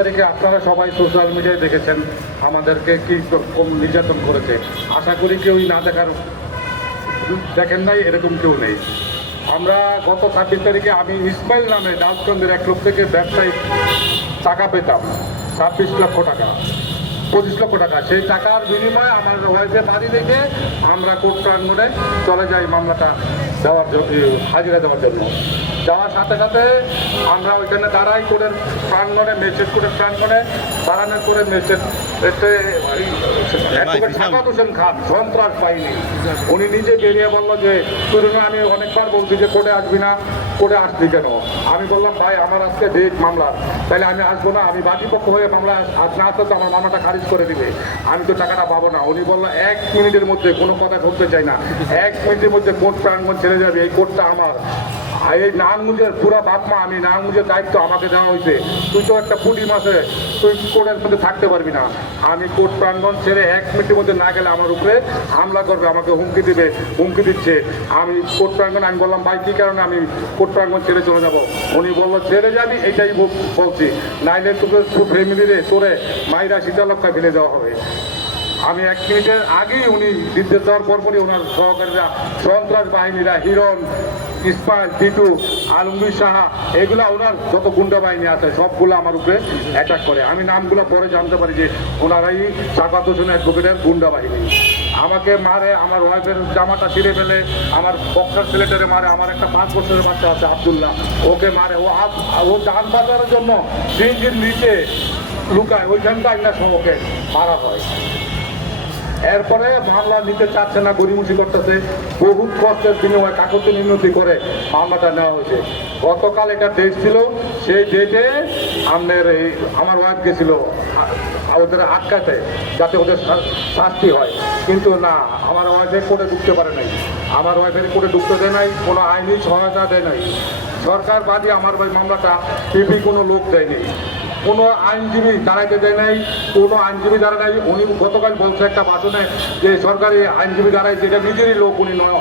তারিখে আপনারা সবাই সোশ্যাল মিডিয়ায় দেখেছেন আমাদেরকে কি রকম নির্যাতন করেছে। আশা করি কেউই না দেখেন নাই এরকম কেউ নেই। আমরা গত 26 তারিখে আমি ইসমাইল নামে ডালচন্দের এক লোক থেকে ব্যবসায়িক টাকা পেতাম 26 লক্ষ টাকা 25 লক্ষ টাকা। সেই টাকার বিনিময়ে আমার ওয়াইফের বাড়ি রেখে আমরা কোর্ট প্রাঙ্গণে চলে যাই মামলাটা দেওয়ার হাজিরা দেওয়ার জন্য। যাওয়ার সাথে সাথে আমরা ওইখানে দাঁড়াই কোর্টের প্রাঙ্গণে, ম্যাজিস্ট্রেট কোর্টের প্রাঙ্গণে দাঁড়ানোর করে সাকাত হোসেন খান সন্ত্রাস বাহিনী উনি নিজে বেরিয়ে বললো যে তুই আমি অনেকবার বলছি যে কোর্টে আসবি না, কোর্টে আসবি কেন? আমি বললাম ভাই আমার আজকে ডেট মামলার, তাহলে আমি আসবো না, আমি বাদীপক্ষ হয়ে মামলা আজ না আসতে তো আমার মামলাটা খারিজ করে দিবে, আমি তো টাকাটা পাবো না। উনি বললো 1 মিনিটের মধ্যে, কোনো কথা ধরতে চাই না, 1 মিনিটের মধ্যে কোর্ট প্রাঙ্গণ ছেড়ে যাবে, এই কোর্টটা আমার। এই নারায়ণগঞ্জের পুরো বাপমা, আমি নারায়ণগঞ্জের দায়িত্ব আমাকে দেওয়া হয়েছে, তুই তো একটা পুটি মাসে তুই কোর্টের মধ্যে থাকতে পারবি না। আমি কোর্ট প্রাঙ্গণ ছেড়ে 1 মিনিটের মধ্যে না গেলে আমার উপরে হামলা করবে, আমাকে হুমকি দিবে, হুমকি দিচ্ছে। আমি কোর্ট প্রাঙ্গণ, আমি বললাম ভাই কী কারণে আমি কোর্ট প্রাঙ্গণ ছেড়ে চলে যাব? উনি বললো ছেড়ে যাবি, এটাই বলছি, নাইলে তোকে ফ্যামিলিরে তোরে মাইরা শীতলক্ষায় ফেলে দেওয়া হবে। আমি 1 মিনিটের আগেই উনি নির্দেশ দেওয়ার পরপরই ওনার সহকারীরা, সন্ত্রাস বাহিনীরা, হিরণ, ইসমাইল, টিটু, আলমগীর সাহা, এগুলা ওনার যত গুন্ডা বাহিনী আছে সবগুলো আমার উপরে অ্যাটাক করে। আমি নামগুলো পরে জানতে পারি যে ওনারাই সাকাত হোসেন অ্যাডভোকেটের গুন্ডা বাহিনী। আমাকে মারে, আমার ওয়াইফের জামাটা ছিঁড়ে ফেলে, আমার বক্সার ছেলেটারে মারে, আমার একটা 5 বছরের বাচ্চা আছে আবদুল্লাহ, ওকে মারে। ও যান বাজারের জন্য সিএনজির নিচে লুকায়, ওইখানটায় না ওকে মারা হয়। এরপরে মামলা নিতে চাচ্ছে না, গড়িমুচি করতেছে, বহুত কষ্টের বিনিময়ে কাগজে উন্নতি করে মামলাটা নেওয়া হয়েছে। গতকাল এটা ডেট ছিল, সেই ডেটে আমার ওয়াইফ গেছিল ওদের আটকাতে, যাতে ওদের শাস্তি হয়, কিন্তু না, আমার ওয়াইফের কোর্টে ঢুকতে পারে নাই, আমার ওয়াইফের কোর্টে ঢুকতে দেয় নাই, কোনো আইনি সহায়তা দেয় নাই। সরকার বাদী আমার ওই মামলাটা পিপি কোনো লোক দেয়নি, কোনো আইনজীবী দাঁড়াইতে দেয় নাই, কোনো আইনজীবী দাঁড়ায় নাই। উনি গতকাল বলছে একটা ভাষণে যে সরকারি আইনজীবী দাঁড়াইছে, এটা নিজেরই লোক, উনি নয়,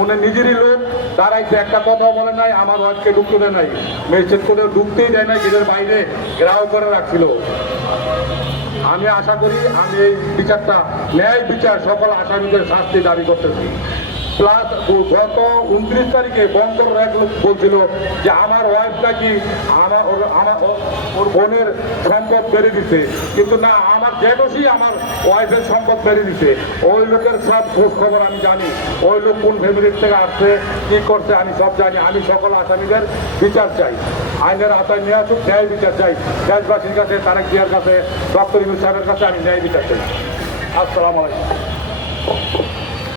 উনি নিজেরই লোক দাঁড়াইছে, একটা কথাও বলে নাই, আমার ওয়াইফকে ঢুকতে দেয় নাই, ম্যাজিস্ট্রেট কোর্টে ঢুকতেই দেয় নাই, গেটের বাইরে ঘেরাও করে রাখছিল। আমি আশা করি আমি এই বিচারটা, ন্যায় বিচার, সকল আসামিদের শাস্তি দাবি করতেছি। প্লাস গত 29 তারিখে বঙ্কর এক লোক বলছিল যে আমার ওয়াইফ নাকি ওর বোনের সম্পদ বেড়ে দিছে, কিন্তু না, আমার জেঠসি আমার ওয়াইফের সম্পদ বেড়ে দিছে। ওই লোকের সব খোঁজ খবর আমি জানি, ওই লোক কোন ফ্যামিলির থেকে আসছে, কী করছে আমি সব জানি। আমি সকল আসামিদের বিচার চাই, আইনের আওতায় নিয়ে আসুক, ন্যায় বিচার চাই। দেশবাসীর কাছে, তারেক জিয়ার কাছে, ডক্টর ইউনূস সাহেবের কাছে আমি ন্যায় বিচার চাই। আসসালামু আলাইকুম।